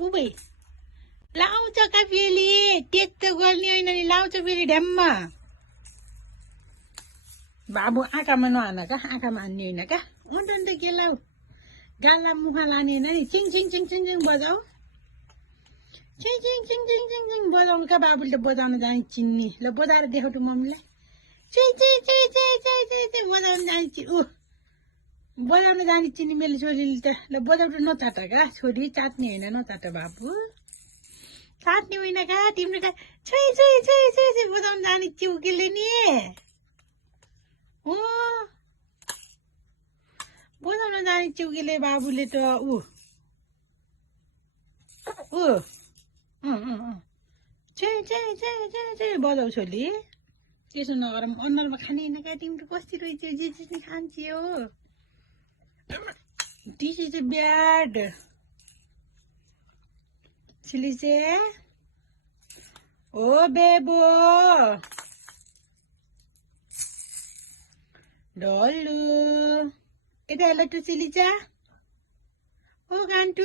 उभे लाउँछ का फेरि त्यस्तो गर्ने होइन नि लाउँछ फेरि ढ्याम्म बाबु आँखामा नहान का आँखामा हान्ने होइन का अन्त के लाउ गाला मुखा लाने होइन नि छिङ छिङ छिङ छिङ छिङ बजाऊ छिङ छिङ छिङ छिङ छिङ छिङ बजाउनु का बाबुले त बजाउन जाने चिन्नी ल बजाएर देखाउँछु मम्मीलाई छिङ छिङ छिङ छिङ छिङ छिङ छिङ बजाउन जाने ऊ बजाउन जाने चिन्नी मेरो छोरीले त ल बजाउनु नचाट का छोरी चाट्ने होइन नचाट बाबु चाट्ने होइन का तिम्रो त छोइ छोइ छोइ छोइ छोइ बजाउन जाने चिउकीले नि बजाउन जाने चिउकीले बाबुले त छोइ छोइ छोइ छोइ छोइ बजाउ छोरी त्यसो नगर अनुहारमा खाने होइन का तिम्रो कस्तो रहेछ जे चाहिँ खान्छ हो This is bad. Silise. Oh, bebo. Dolu. Ita hello to Silisa. Oh, Gantu.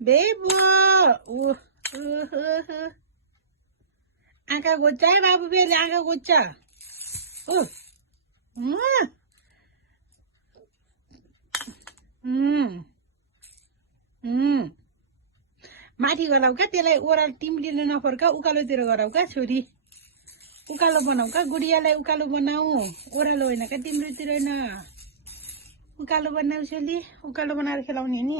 Bebo. Angka gocha, babu beli angka gocha. माथि गराउ का त्यसलाई ओराल टिम्लिन नफर्का उकालोतिर गराउ का छोरी उकालो बनाऊ का गुडियालाई उकालो बनाऊ ओरालो होइन का तिम्रोतिर होइन उकालो बनाऊ छोरी उकालो बनाएर खेलाउने नि